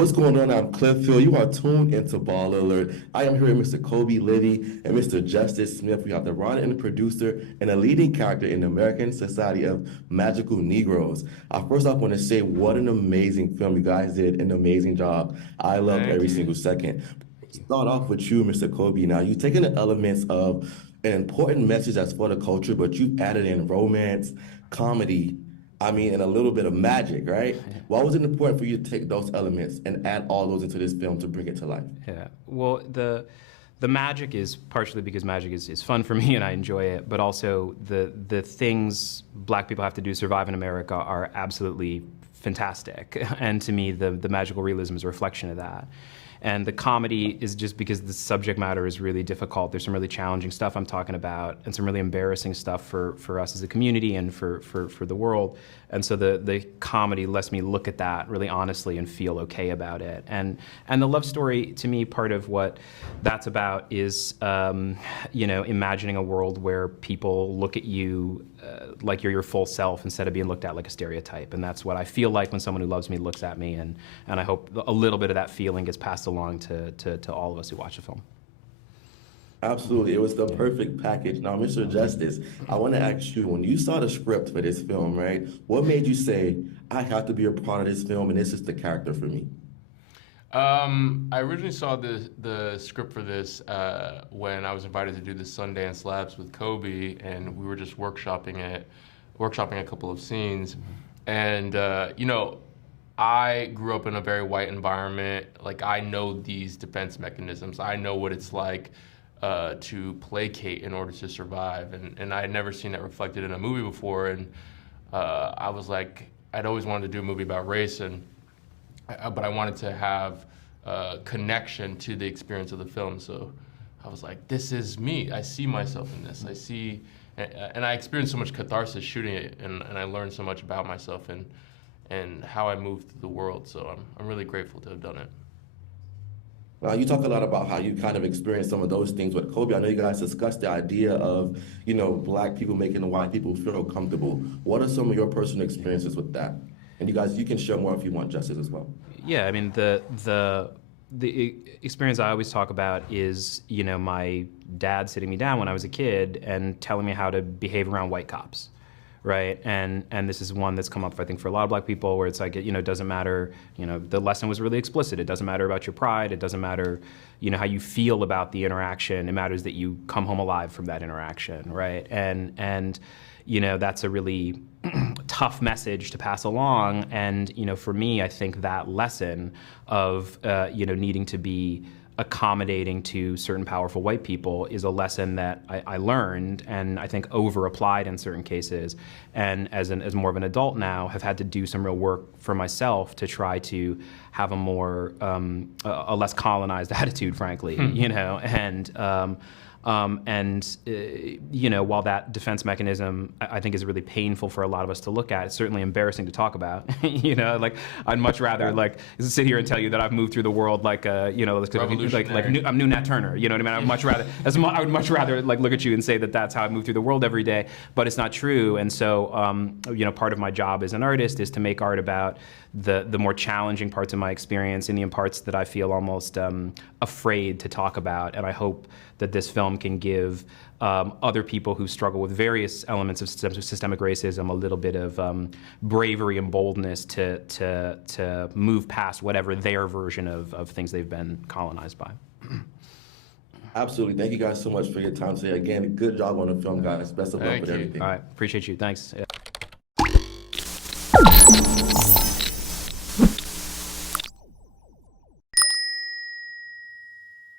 What's going on? I'm Clifffield. You are tuned into Baller Alert. I am here with Mr. Kobe Livy and Mr. Justice Smith. We have the writer and the producer and a leading character in the American Society of Magical Negroes. I first off want to say what an amazing film you guys did, an amazing job. I loved Thank every you. single second. Start off with you, Mr. Kobe. Now, you've taken the elements of an important message that's for the culture, but you've added in romance, comedy, and a little bit of magic, right? Why was it important for you to take those elements and add all those into this film to bring it to life? Yeah. Well, the magic is partially because magic is fun for me and I enjoy it, but also the things Black people have to do to survive in America are absolutely fantastic. And to me, the magical realism is a reflection of that. And the comedy is just because the subject matter is really difficult. There's some really challenging stuff I'm talking about and some really embarrassing stuff for us as a community and for the world. And so the comedy lets me look at that really honestly and feel okay about it. And the love story, to me, part of what that's about is, imagining a world where people look at you like you're your full self instead of being looked at like a stereotype. And that's what I feel like when someone who loves me looks at me. And I hope a little bit of that feeling gets passed along to all of us who watch the film. Absolutely. It was the perfect package. Now, Mr. Justice, I want to ask you, when you saw the script for this film, right, what made you say, I have to be a part of this film and this is the character for me? I originally saw the script for this when I was invited to do the Sundance Labs with Kobe, and we were just workshopping a couple of scenes. And I grew up in a very white environment. Like, I know these defense mechanisms. I know what it's like to placate in order to survive, and I had never seen that reflected in a movie before. And I was like, I'd always wanted to do a movie about race, but I wanted to have a connection to the experience of the film. So I was like, this is me. I see myself in this. And I experienced so much catharsis shooting it, and I learned so much about myself and how I move through the world. So I'm really grateful to have done it. You talk a lot about how you kind of experienced some of those things with Kobe. I know you guys discussed the idea of, Black people making the white people feel comfortable. What are some of your personal experiences with that? And you can share more if you want, Justice, as well. Yeah, I mean, the experience I always talk about is, my dad sitting me down when I was a kid and telling me how to behave around white cops, right? And this is one that's come up, I think, for a lot of Black people, where it's like, it doesn't matter, the lesson was really explicit. It doesn't matter about your pride. It doesn't matter, how you feel about the interaction. It matters that you come home alive from that interaction, right? And that's a really tough message to pass along. And, for me, I think that lesson of, needing to be accommodating to certain powerful white people is a lesson that I learned and I think over-applied in certain cases. And as more of an adult now, have had to do some real work for myself to try to have a more, a less colonized attitude, frankly, while that defense mechanism I think is really painful for a lot of us to look at, it's certainly embarrassing to talk about. Like I'd much rather sit here and tell you that I've moved through the world like I'm new Nat Turner. You know what I mean? I would much rather look at you and say that that's how I move through the world every day. But it's not true. And so part of my job as an artist is to make art about the more challenging parts of my experience and the parts that I feel almost afraid to talk about. And I hope that this film can give other people who struggle with various elements of systemic racism a little bit of bravery and boldness to move past whatever their version of things they've been colonized by. Absolutely. Thank you guys so much for your time today. Again, good job on the film, guys. Best of luck with everything. All right. Appreciate you. Thanks. Yeah.